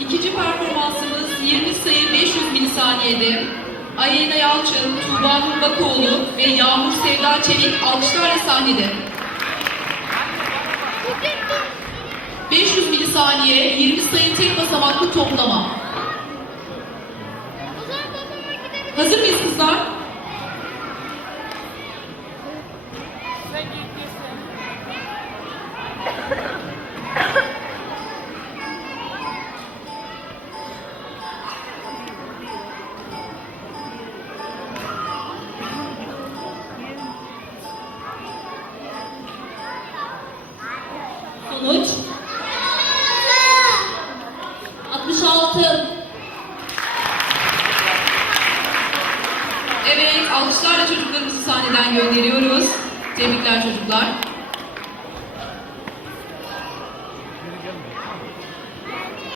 İkinci performansımız 20 sayı 500 milisaniyede Aleyna Yalçın, Tuğba Nurbakoğlu ve Yağmur Sevda Çelik alkışlarla sahnede. 500 milisaniye 20 sayı tek basamaklı toplama. Hazır mıyız kızlar? Sonuç 66 Evet, alkışlarla çocuklarımızı sahneden gönderiyoruz. Tebrikler çocuklar.